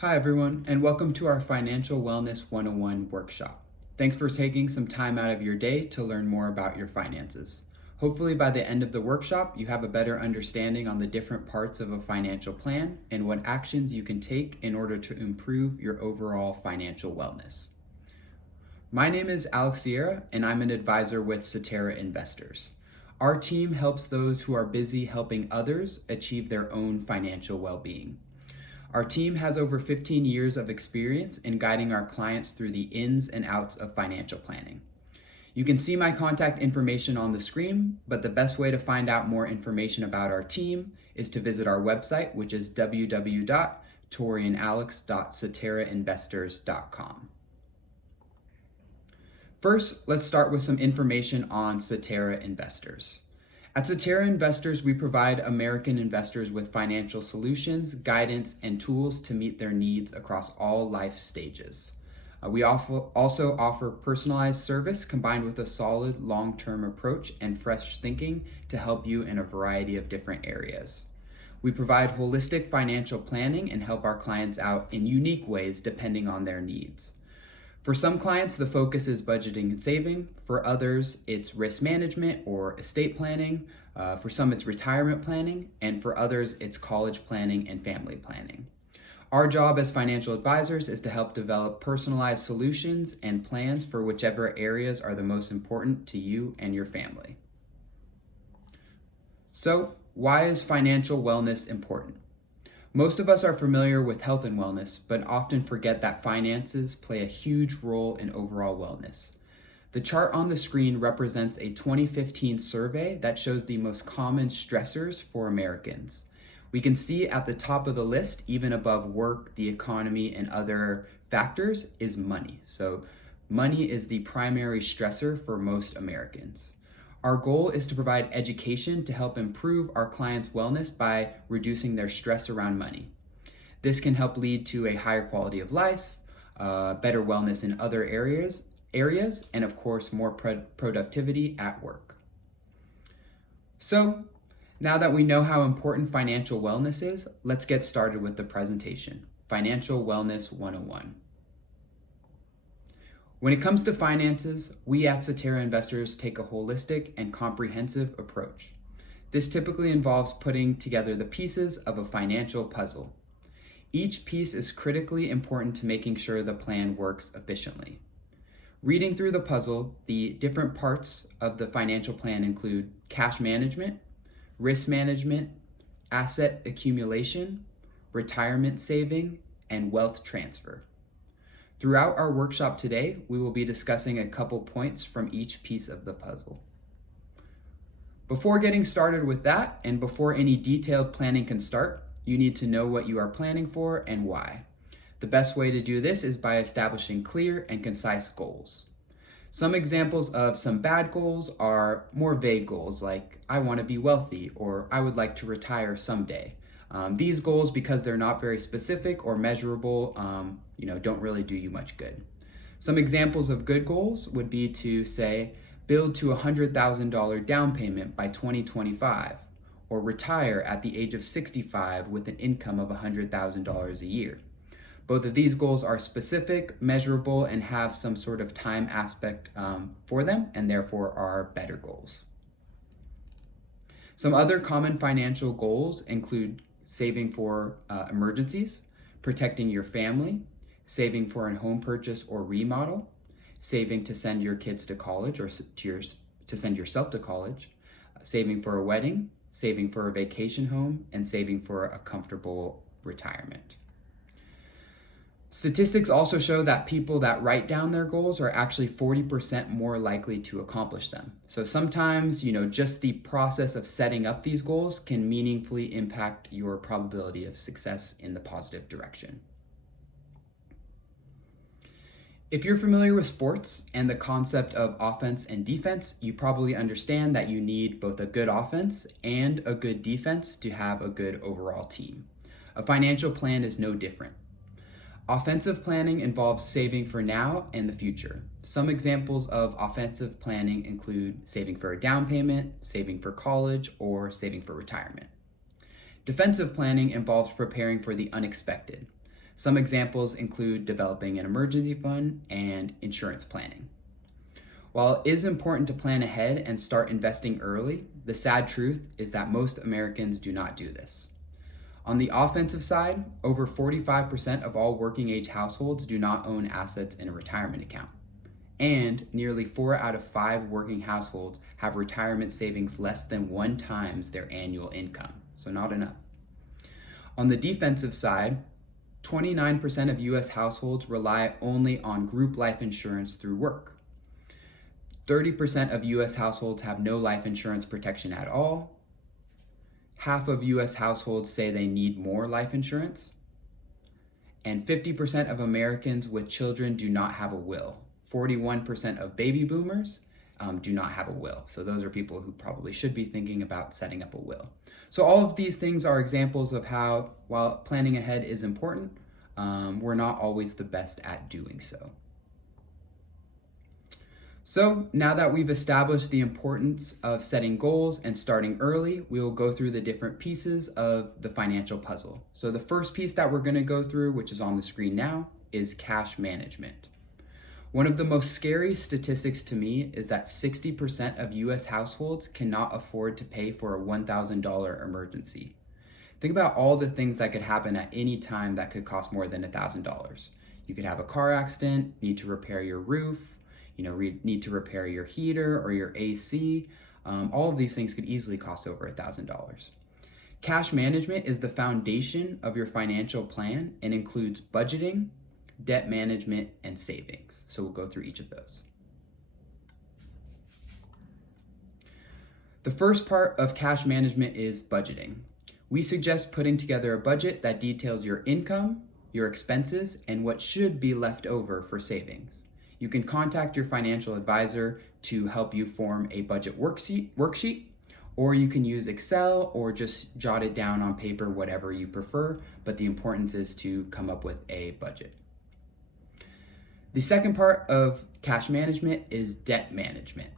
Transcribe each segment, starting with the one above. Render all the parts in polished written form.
Hi everyone, and welcome to our Financial Wellness 101 workshop. Thanks for taking some time out of your day to learn more about your finances. Hopefully by the end of the workshop, you have a better understanding on the different parts of a financial plan and what actions you can take in order to improve your overall financial wellness. My name is Alex Sierra, and I'm an advisor with Cetera Investors. Our team helps those who are busy helping others achieve their own financial well-being. Our team has over 15 years of experience in guiding our clients through the ins and outs of financial planning. You can see my contact information on the screen, but the best way to find out more information about our team is to visit our website, which is www.toriandalex.ceterainvestors.com. First, let's start with some information on Cetera Investors. At Cetera Investors, we provide American investors with financial solutions, guidance, and tools to meet their needs across all life stages. We also offer personalized service combined with a solid long-term approach and fresh thinking to help you in a variety of different areas. We provide holistic financial planning and help our clients out in unique ways depending on their needs. For some clients, the focus is budgeting and saving. For others, it's risk management or estate planning. For some, it's retirement planning. And for others, it's college planning and family planning. Our job as financial advisors is to help develop personalized solutions and plans for whichever areas are the most important to you and your family. So, why is financial wellness important? Most of us are familiar with health and wellness, but often forget that finances play a huge role in overall wellness. The chart on the screen represents a 2015 survey that shows the most common stressors for Americans. We can see at the top of the list, even above work, the economy, and other factors, is money. So money is the primary stressor for most Americans. Our goal is to provide education to help improve our clients' wellness by reducing their stress around money. This can help lead to a higher quality of life, better wellness in other areas, and of course, more productivity at work. So, now that we know how important financial wellness is, let's get started with the presentation, Financial Wellness 101. When it comes to finances, we at Cetera Investors take a holistic and comprehensive approach. This typically involves putting together the pieces of a financial puzzle. Each piece is critically important to making sure the plan works efficiently. Reading through the puzzle, the different parts of the financial plan include cash management, risk management, asset accumulation, retirement saving, and wealth transfer. Throughout our workshop today, we will be discussing a couple points from each piece of the puzzle. Before getting started with that, and before any detailed planning can start, you need to know what you are planning for and why. The best way to do this is by establishing clear and concise goals. Some examples of some bad goals are more vague goals like, I want to be wealthy, or I would like to retire someday. These goals, because they're not very specific or measurable, don't really do you much good. Some examples of good goals would be to say, build to $100,000 down payment by 2025, or retire at the age of 65 with an income of $100,000 a year. Both of these goals are specific, measurable, and have some sort of time aspect for them, and therefore are better goals. Some other common financial goals include saving for emergencies, protecting your family, saving for a home purchase or remodel, saving to send your kids to college or to send yourself to college, saving for a wedding, saving for a vacation home, and saving for a comfortable retirement. Statistics also show that people that write down their goals are actually 40% more likely to accomplish them. So sometimes, just the process of setting up these goals can meaningfully impact your probability of success in the positive direction. If you're familiar with sports and the concept of offense and defense, you probably understand that you need both a good offense and a good defense to have a good overall team. A financial plan is no different. Offensive planning involves saving for now and the future. Some examples of offensive planning include saving for a down payment, saving for college, or saving for retirement. Defensive planning involves preparing for the unexpected. Some examples include developing an emergency fund and insurance planning. While it is important to plan ahead and start investing early, the sad truth is that most Americans do not do this. On the offensive side, over 45% of all working age households do not own assets in a retirement account. And nearly 4 out of 5 working households have retirement savings less than 1 times their annual income, so not enough. On the defensive side, 29% of US households rely only on group life insurance through work. 30% of US households have no life insurance protection at all. Half of US households say they need more life insurance. And 50% of Americans with children do not have a will. 41% of baby boomers do not have a will. So those are people who probably should be thinking about setting up a will. So all of these things are examples of how, while planning ahead is important, we're not always the best at doing so. So now that we've established the importance of setting goals and starting early, we will go through the different pieces of the financial puzzle. So the first piece that we're going to go through, which is on the screen now, is cash management. One of the most scary statistics to me is that 60% of US households cannot afford to pay for a $1,000 emergency. Think about all the things that could happen at any time that could cost more than $1,000. You could have a car accident, need to repair your roof, need to repair your heater or your AC. All of these things could easily cost over $1,000. Cash management is the foundation of your financial plan and includes budgeting, debt management, and savings. So we'll go through each of those. The first part of cash management is budgeting. We suggest putting together a budget that details your income, your expenses, and what should be left over for savings. You can contact your financial advisor to help you form a budget worksheet, or you can use Excel or just jot it down on paper, whatever you prefer, but the importance is to come up with a budget. The second part of cash management is debt management.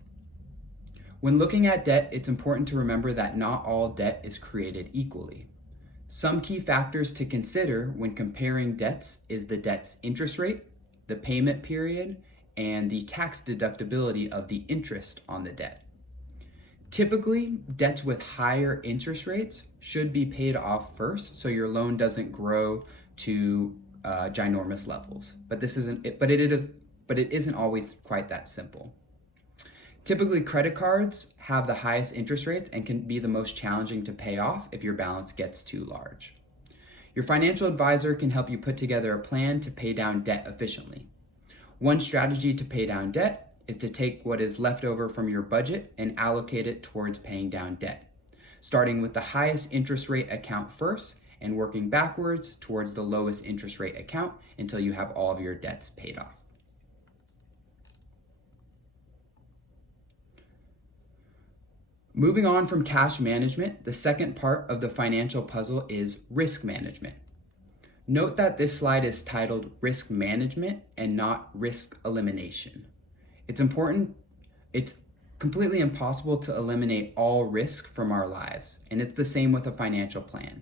When looking at debt, it's important to remember that not all debt is created equally. Some key factors to consider when comparing debts is the debt's interest rate, the payment period, and the tax deductibility of the interest on the debt. Typically, debts with higher interest rates should be paid off first so your loan doesn't grow to ginormous levels. But it isn't always quite that simple. Typically, credit cards have the highest interest rates and can be the most challenging to pay off if your balance gets too large. Your financial advisor can help you put together a plan to pay down debt efficiently. One strategy to pay down debt is to take what is left over from your budget and allocate it towards paying down debt, starting with the highest interest rate account first and working backwards towards the lowest interest rate account until you have all of your debts paid off. Moving on from cash management, the second part of the financial puzzle is risk management. Note that this slide is titled Risk Management and not Risk Elimination. It's completely impossible to eliminate all risk from our lives, and it's the same with a financial plan.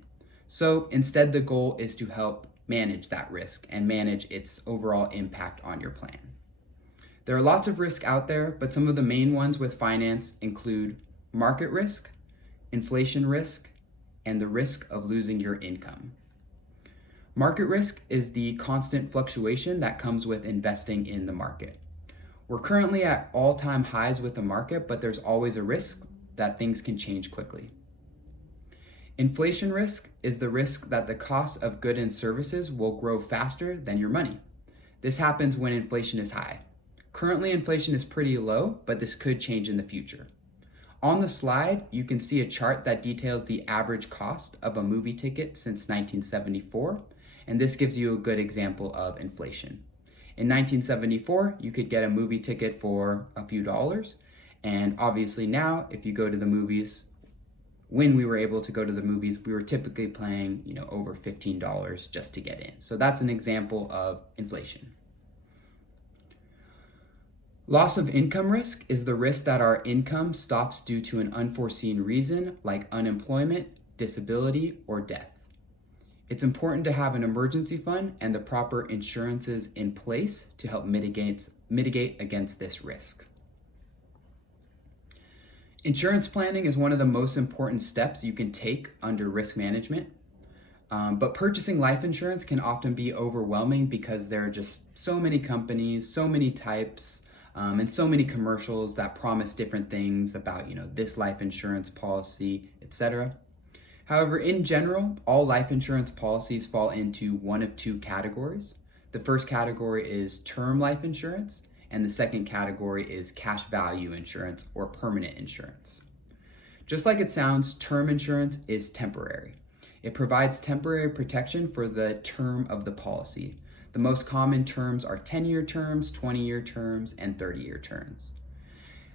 So instead, the goal is to help manage that risk and manage its overall impact on your plan. There are lots of risks out there, but some of the main ones with finance include market risk, inflation risk, and the risk of losing your income. Market risk is the constant fluctuation that comes with investing in the market. We're currently at all-time highs with the market, but there's always a risk that things can change quickly. Inflation risk is the risk that the cost of goods and services will grow faster than your money. This happens when inflation is high. Currently, inflation is pretty low, but this could change in the future. On the slide, you can see a chart that details the average cost of a movie ticket since 1974, and this gives you a good example of inflation. In 1974, you could get a movie ticket for a few dollars, and obviously now, if you go to the movies, when we were able to go to the movies, we were typically paying, over $15 just to get in. So that's an example of inflation. Loss of income risk is the risk that our income stops due to an unforeseen reason like unemployment, disability, or death. It's important to have an emergency fund and the proper insurances in place to help mitigate against this risk. Insurance planning is one of the most important steps you can take under risk management. But purchasing life insurance can often be overwhelming because there are just so many companies, so many types, and so many commercials that promise different things about, this life insurance policy, etc. However, in general, all life insurance policies fall into one of two categories. The first category is term life insurance, and the second category is cash value insurance or permanent insurance. Just like it sounds, term insurance is temporary. It provides temporary protection for the term of the policy. The most common terms are 10-year terms, 20-year terms, and 30-year terms.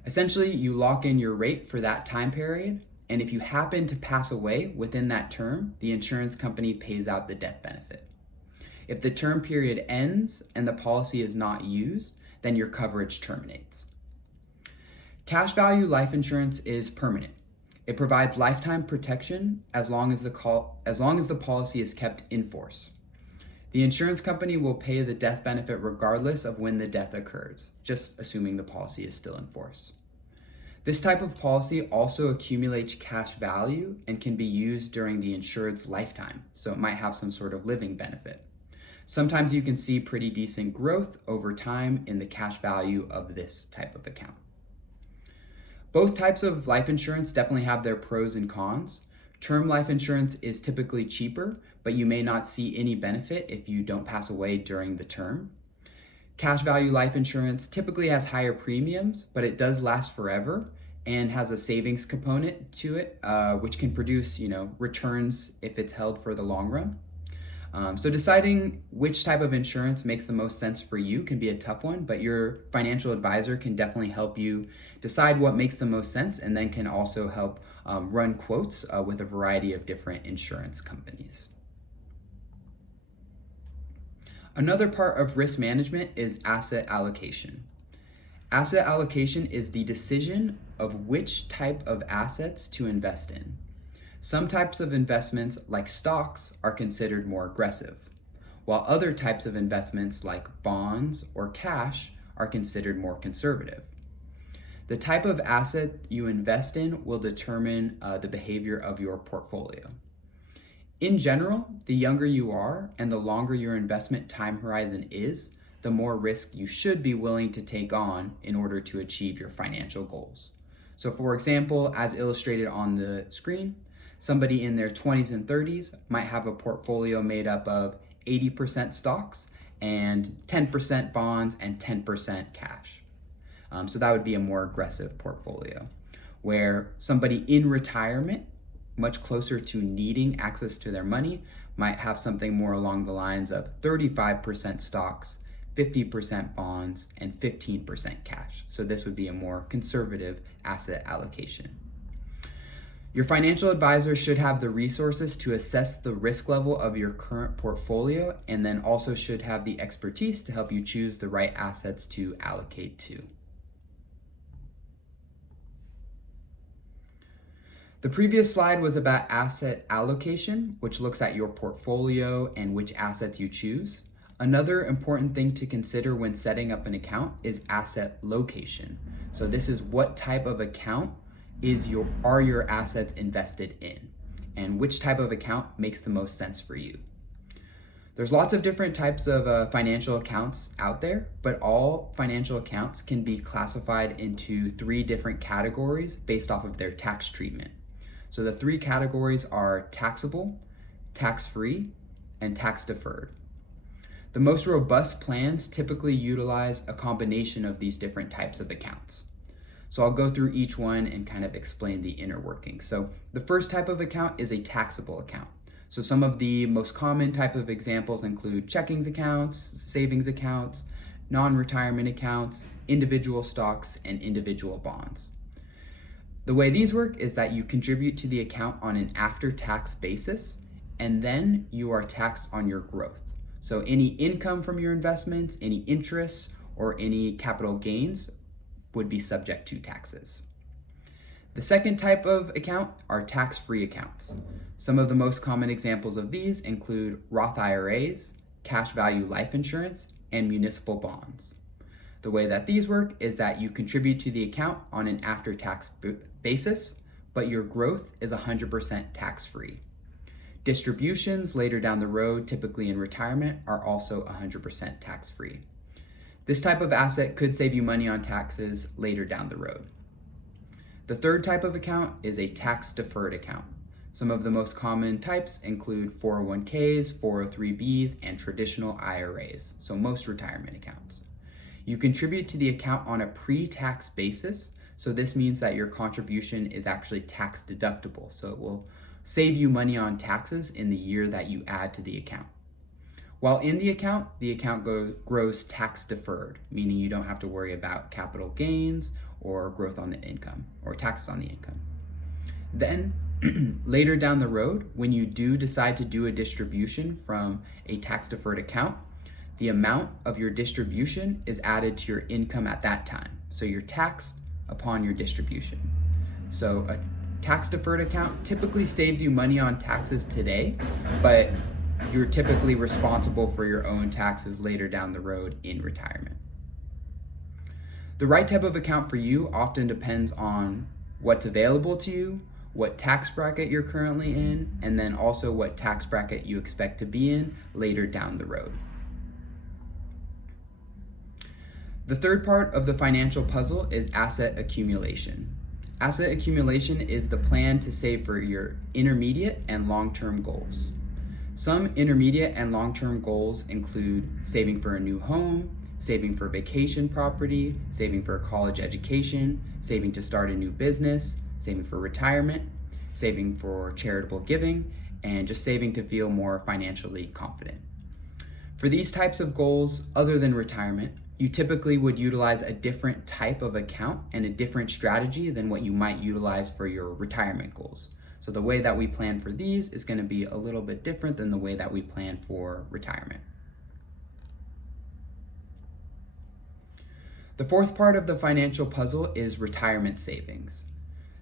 Essentially, you lock in your rate for that time period, and if you happen to pass away within that term, the insurance company pays out the death benefit. If the term period ends and the policy is not used, then your coverage terminates. Cash value life insurance is permanent. It provides lifetime protection as long as the policy is kept in force. The insurance company will pay the death benefit regardless of when the death occurs, just assuming the policy is still in force. This type of policy also accumulates cash value and can be used during the insured's lifetime, so it might have some sort of living benefit. Sometimes you can see pretty decent growth over time in the cash value of this type of account. Both types of life insurance definitely have their pros and cons. Term life insurance is typically cheaper, but you may not see any benefit if you don't pass away during the term. Cash value life insurance typically has higher premiums, but it does last forever and has a savings component to it, which can produce, returns if it's held for the long run. So deciding which type of insurance makes the most sense for you can be a tough one, but your financial advisor can definitely help you decide what makes the most sense and then can also help run quotes with a variety of different insurance companies. Another part of risk management is asset allocation. Asset allocation is the decision of which type of assets to invest in. Some types of investments, like stocks, are considered more aggressive, while other types of investments, like bonds or cash, are considered more conservative. The type of asset you invest in will determine the behavior of your portfolio. In general, the younger you are and the longer your investment time horizon is, the more risk you should be willing to take on in order to achieve your financial goals. So for example, as illustrated on the screen, somebody in their 20s and 30s might have a portfolio made up of 80% stocks and 10% bonds and 10% cash. So that would be a more aggressive portfolio. Where somebody in retirement, much closer to needing access to their money, might have something more along the lines of 35% stocks, 50% bonds, and 15% cash. So this would be a more conservative asset allocation. Your financial advisor should have the resources to assess the risk level of your current portfolio and then also should have the expertise to help you choose the right assets to allocate to. The previous slide was about asset allocation, which looks at your portfolio and which assets you choose. Another important thing to consider when setting up an account is asset location. So this is what type of account are your assets invested in, and which type of account makes the most sense for you. There's lots of different types of financial accounts out there, but all financial accounts can be classified into 3 different categories based off of their tax treatment. So the 3 categories are taxable, tax-free, and tax-deferred. The most robust plans typically utilize a combination of these different types of accounts. So I'll go through each one and kind of explain the inner workings. So the first type of account is a taxable account. So some of the most common type of examples include checkings accounts, savings accounts, non-retirement accounts, individual stocks, and individual bonds. The way these work is that you contribute to the account on an after-tax basis, and then you are taxed on your growth. So any income from your investments, any interest, or any capital gains would be subject to taxes. The second type of account are tax-free accounts. Some of the most common examples of these include Roth IRAs, cash value life insurance, and municipal bonds. The way that these work is that you contribute to the account on an after-tax basis, but your growth is 100% tax-free. Distributions later down the road, typically in retirement, are also 100% tax-free. This type of asset could save you money on taxes later down the road. The third type of account is a tax-deferred account. Some of the most common types include 401ks, 403bs, and traditional IRAs, so most retirement accounts. You contribute to the account on a pre-tax basis, so this means that your contribution is actually tax deductible, so it will save you money on taxes in the year that you add to the account. While in the account grows tax deferred, meaning you don't have to worry about capital gains or growth on the income or taxes on the income. Then later down the road, when you do decide to do a distribution from a tax deferred account, the amount of your distribution is added to your income at that time. So you're taxed upon your distribution. So a tax deferred account typically saves you money on taxes today, but you're typically responsible for your own taxes later down the road in retirement. The right type of account for you often depends on what's available to you, what tax bracket you're currently in, and then also what tax bracket you expect to be in later down the road. The third part of the financial puzzle is asset accumulation. Asset accumulation is the plan to save for your intermediate and long-term goals. Some intermediate and long-term goals include saving for a new home, saving for vacation property, saving for a college education, saving to start a new business, saving for retirement, saving for charitable giving, and just saving to feel more financially confident. For these types of goals, other than retirement, you typically would utilize a different type of account and a different strategy than what you might utilize for your retirement goals. So the way that we plan for these is going to be a little bit different than the way that we plan for retirement. The fourth part of the financial puzzle is retirement savings.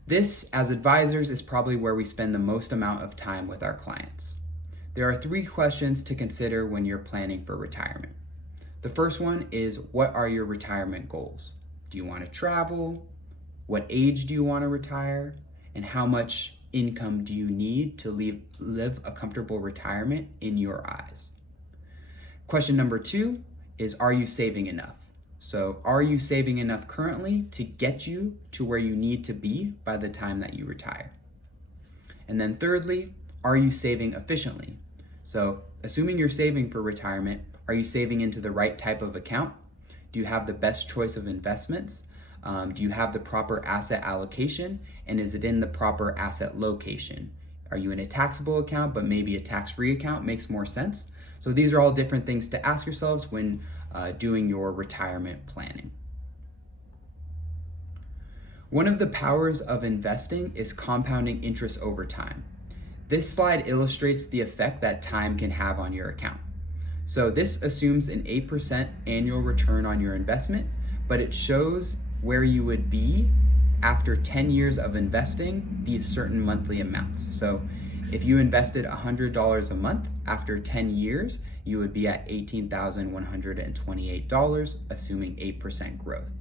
This, as advisors, is probably where we spend the most amount of time with our clients. There are 3 questions to consider when you're planning for retirement. The first one is, what are your retirement goals? Do you want to travel? What age do you want to retire? And how much income do you need to live a comfortable retirement in your eyes? Question number 2 is, are you saving enough? So are you saving enough currently to get you to where you need to be by the time that you retire? And then thirdly, are you saving efficiently? So assuming you're saving for retirement, are you saving into the right type of account? Do you have the best choice of investments? Do you have the proper asset allocation? And is it in the proper asset location? Are you in a taxable account, but maybe a tax-free account makes more sense? So these are all different things to ask yourselves when doing your retirement planning. One of the powers of investing is compounding interest over time. This slide illustrates the effect that time can have on your account. So this assumes an 8% annual return on your investment, but it shows where you would be after 10 years of investing these certain monthly amounts. So if you invested $100 a month, after 10 years, you would be at $18,128, assuming 8% growth.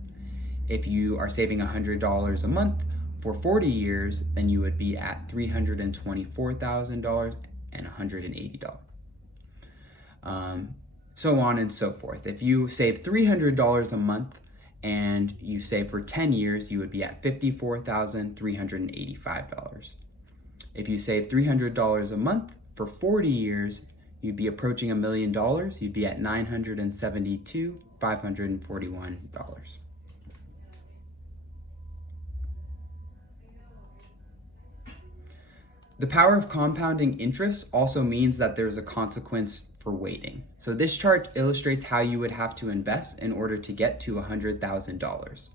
If you are saving $100 a month for 40 years, then you would be at $324,000 and $180. So on and so forth. If you save $300 a month and you save for 10 years, you would be at $54,385. If you save $300 a month for 40 years, you'd be approaching $1 million. You'd be at $972,541. The power of compounding interest also means that there's a consequence for waiting. So this chart illustrates how you would have to invest in order to get to $100,000.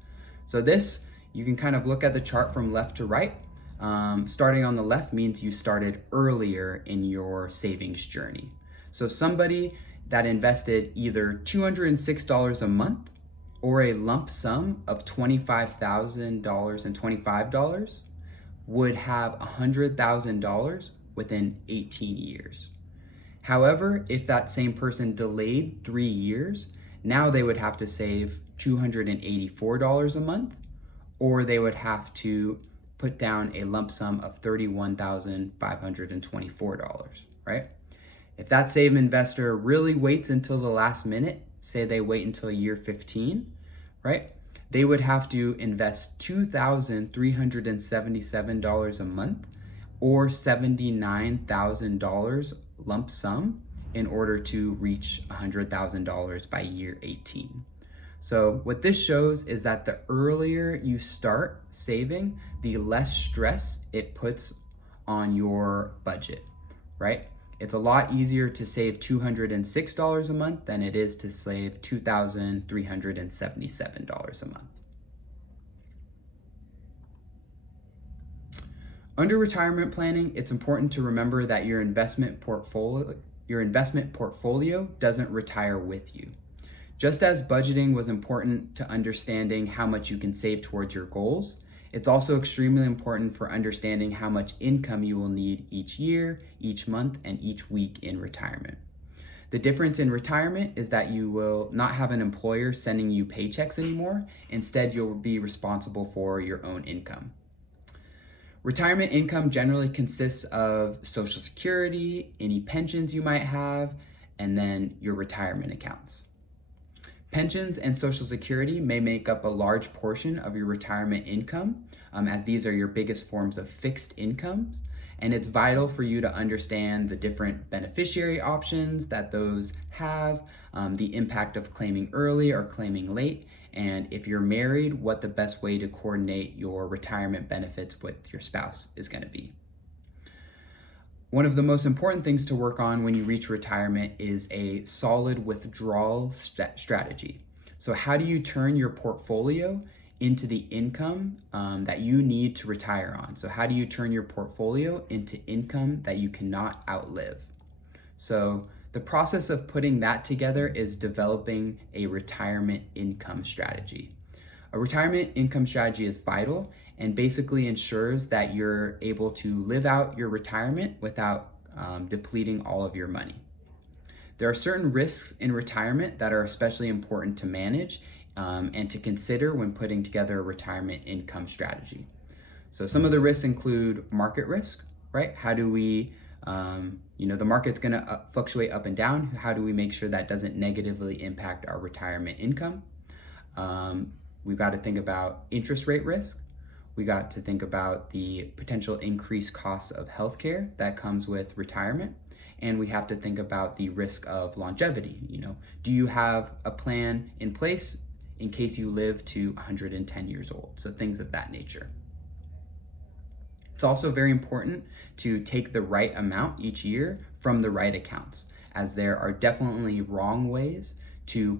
So this, you can kind of look at the chart from left to right. Starting on the left means you started earlier in your savings journey. So somebody that invested either $206 a month or a lump sum of $25,025 would have $100,000 within 18 years. However, if that same person delayed 3 years, now they would have to save $284 a month, or they would have to put down a lump sum of $31,524, right? If that same investor really waits until the last minute, say they wait until year 15, right? They would have to invest $2,377 a month or $79,000 lump sum in order to reach $100,000 by year 18. So what this shows is that the earlier you start saving, the less stress it puts on your budget, right? It's a lot easier to save $206 a month than it is to save $2,377 a month. Under retirement planning, it's important to remember that your investment portfolio doesn't retire with you. Just as budgeting was important to understanding how much you can save towards your goals, it's also extremely important for understanding how much income you will need each year, each month, and each week in retirement. The difference in retirement is that you will not have an employer sending you paychecks anymore. Instead, you'll be responsible for your own income. Retirement income generally consists of Social Security, any pensions you might have, and then your retirement accounts. Pensions and Social Security may make up a large portion of your retirement income, as these are your biggest forms of fixed incomes, and it's vital for you to understand the different beneficiary options that those have, the impact of claiming early or claiming late, and if you're married, what the best way to coordinate your retirement benefits with your spouse is going to be. One of the most important things to work on when you reach retirement is a solid withdrawal strategy. So how do you turn your portfolio into the income that you need to retire on? So how do you turn your portfolio into income that you cannot outlive? So the process of putting that together is developing a retirement income strategy. A retirement income strategy is vital and basically ensures that you're able to live out your retirement without depleting all of your money. There are certain risks in retirement that are especially important to manage and to consider when putting together a retirement income strategy. So some of the risks include market risk, right? How do we, the market's gonna fluctuate up and down. How do we make sure that doesn't negatively impact our retirement income? We've got to think about interest rate risk. We got to think about the potential increased costs of healthcare that comes with retirement. And we have to think about the risk of longevity. Do you have a plan in place in case you live to 110 years old? So things of that nature. It's also very important to take the right amount each year from the right accounts, as there are definitely wrong ways to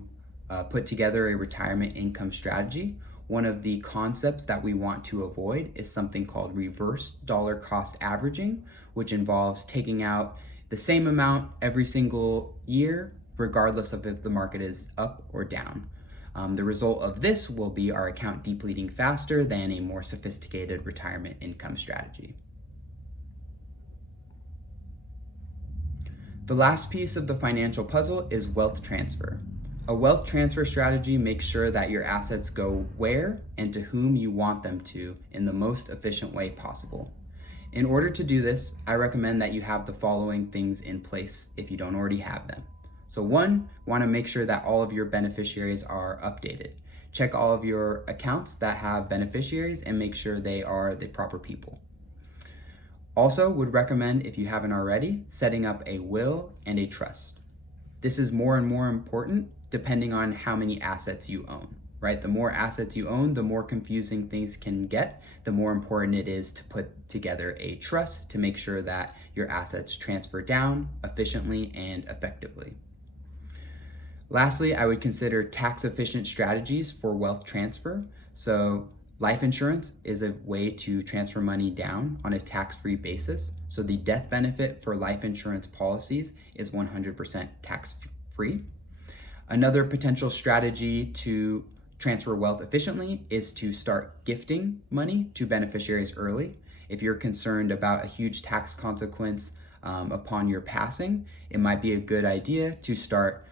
put together a retirement income strategy. One of the concepts that we want to avoid is something called reverse dollar cost averaging, which involves taking out the same amount every single year, regardless of if the market is up or down. The result of this will be our account depleting faster than a more sophisticated retirement income strategy. The last piece of the financial puzzle is wealth transfer. A wealth transfer strategy makes sure that your assets go where and to whom you want them to in the most efficient way possible. In order to do this, I recommend that you have the following things in place if you don't already have them. So one, want to make sure that all of your beneficiaries are updated. Check all of your accounts that have beneficiaries and make sure they are the proper people. Also, would recommend, if you haven't already, setting up a will and a trust. This is more and more important depending on how many assets you own, right? The more assets you own, the more confusing things can get, the more important it is to put together a trust to make sure that your assets transfer down efficiently and effectively. Lastly, I would consider tax-efficient strategies for wealth transfer. So life insurance is a way to transfer money down on a tax-free basis. So the death benefit for life insurance policies is 100% tax-free. Another potential strategy to transfer wealth efficiently is to start gifting money to beneficiaries early. if you're concerned about a huge tax consequence upon your passing, it might be a good idea to start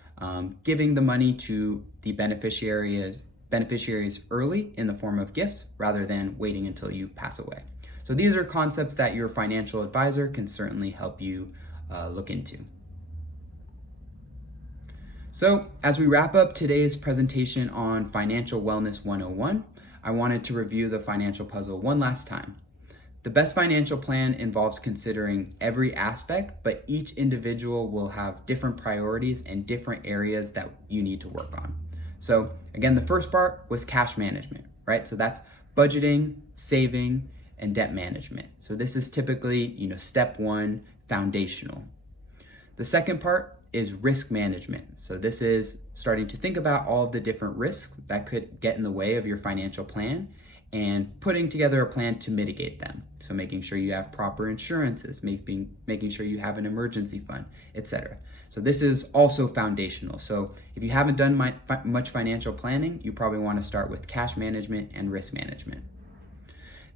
giving the money to the beneficiaries early in the form of gifts rather than waiting until you pass away. So these are concepts that your financial advisor can certainly help you look into. So as we wrap up today's presentation on Financial Wellness 101, I wanted to review the financial puzzle one last time. The best financial plan involves considering every aspect, but each individual will have different priorities and different areas that you need to work on. So again, the first part was cash management, right? So that's budgeting, saving, and debt management. So this is typically, step one, foundational. The second part is risk management. So this is starting to think about all of the different risks that could get in the way of your financial plan and putting together a plan to mitigate them. So making sure you have proper insurances, making sure you have an emergency fund, etc. So this is also foundational. So if you haven't done much financial planning, you probably want to start with cash management and risk management.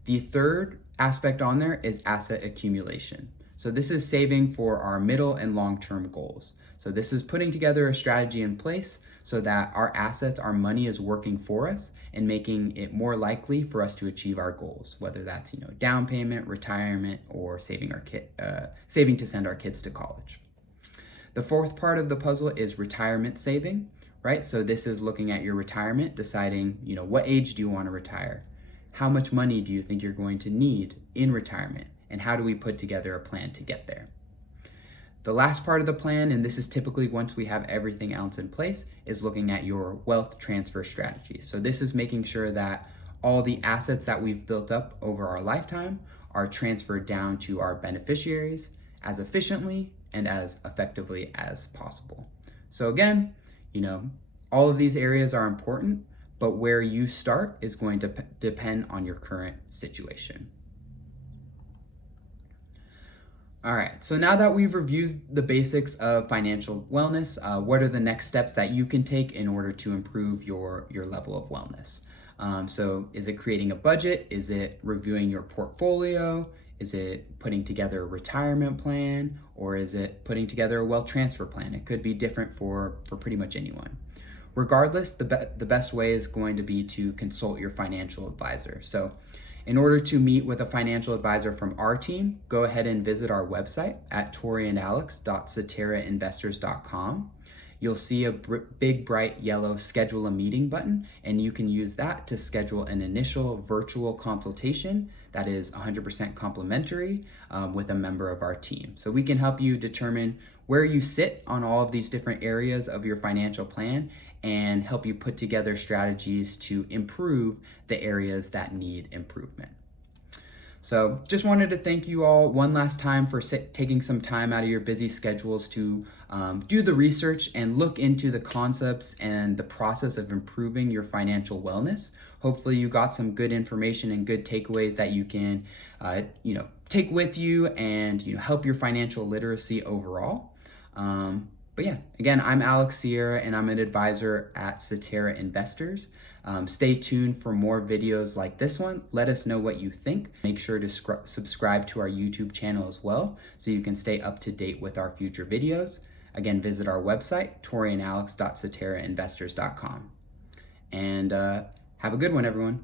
The third aspect on there is asset accumulation. So this is saving for our middle and long-term goals. So this is putting together a strategy in place so that our assets, our money is working for us and making it more likely for us to achieve our goals, whether that's down payment, retirement, or saving to send our kids to college. The fourth part of the puzzle is retirement saving, right? So this is looking at your retirement, deciding what age do you want to retire? How much money do you think you're going to need in retirement? And how do we put together a plan to get there? The last part of the plan, and this is typically once we have everything else in place, is looking at your wealth transfer strategy. So this is making sure that all the assets that we've built up over our lifetime are transferred down to our beneficiaries as efficiently and as effectively as possible. So again, all of these areas are important, but where you start is going to depend on your current situation. All right, so now that we've reviewed the basics of financial wellness, what are the next steps that you can take in order to improve your level of wellness? So is it creating a budget? Is it reviewing your portfolio? Is it putting together a retirement plan? Or is it putting together a wealth transfer plan? It could be different for pretty much anyone. Regardless, the best way is going to be to consult your financial advisor. So in order to meet with a financial advisor from our team, go ahead and visit our website at toriandalex.ceterainvestors.com. You'll see a big bright yellow schedule a meeting button, and you can use that to schedule an initial virtual consultation that is 100% complimentary with a member of our team. So we can help you determine where you sit on all of these different areas of your financial plan and help you put together strategies to improve the areas that need improvement. So just wanted to thank you all one last time for taking some time out of your busy schedules to do the research and look into the concepts and the process of improving your financial wellness. Hopefully you got some good information and good takeaways that you can take with you and help your financial literacy overall. But yeah, again, I'm Alex Sierra and I'm an advisor at Cetera Investors. Stay tuned for more videos like this one. Let us know what you think. Make sure to subscribe to our YouTube channel as well so you can stay up to date with our future videos. Again, visit our website, toriandalex.ceterainvestors.com. And have a good one, everyone.